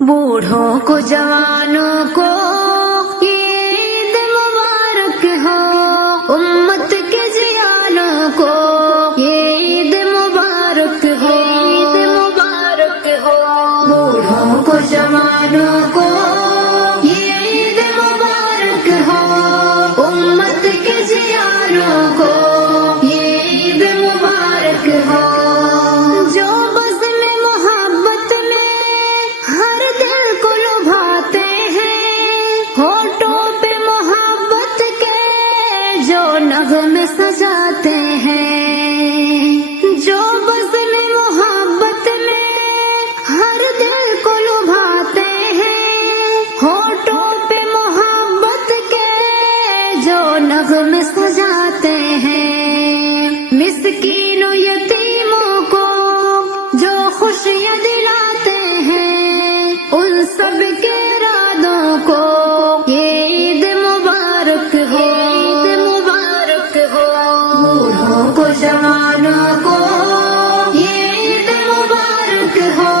بوڑھوں کو جوانوں کو عید مبارک ہو، امت کے جیانوں کو عید مبارک ہو، عید مبارک ہو۔ بوڑھوں کو جوانوں کو عید مبارک ہو، امت کے جیانوں کو عید مبارک ہو۔ جو بزم محبت میں ہر دل کو لبھاتے ہیں، ہونٹوں پہ محبت کے جو نغمے سجاتے ہیں، جو بزم محبت میں ہر دل کو لبھاتے ہیں، ہونٹوں پہ محبت کے جو نغمے سجاتے ہیں، مسکین و یتیموں کو جو خوشیاں دلاتے ہیں، ان سب کے ارادوں کو یہ عید مبارک ہو، عید مبارک ہو۔ بوڑھوں کو جوانوں کو یہ عید مبارک ہو۔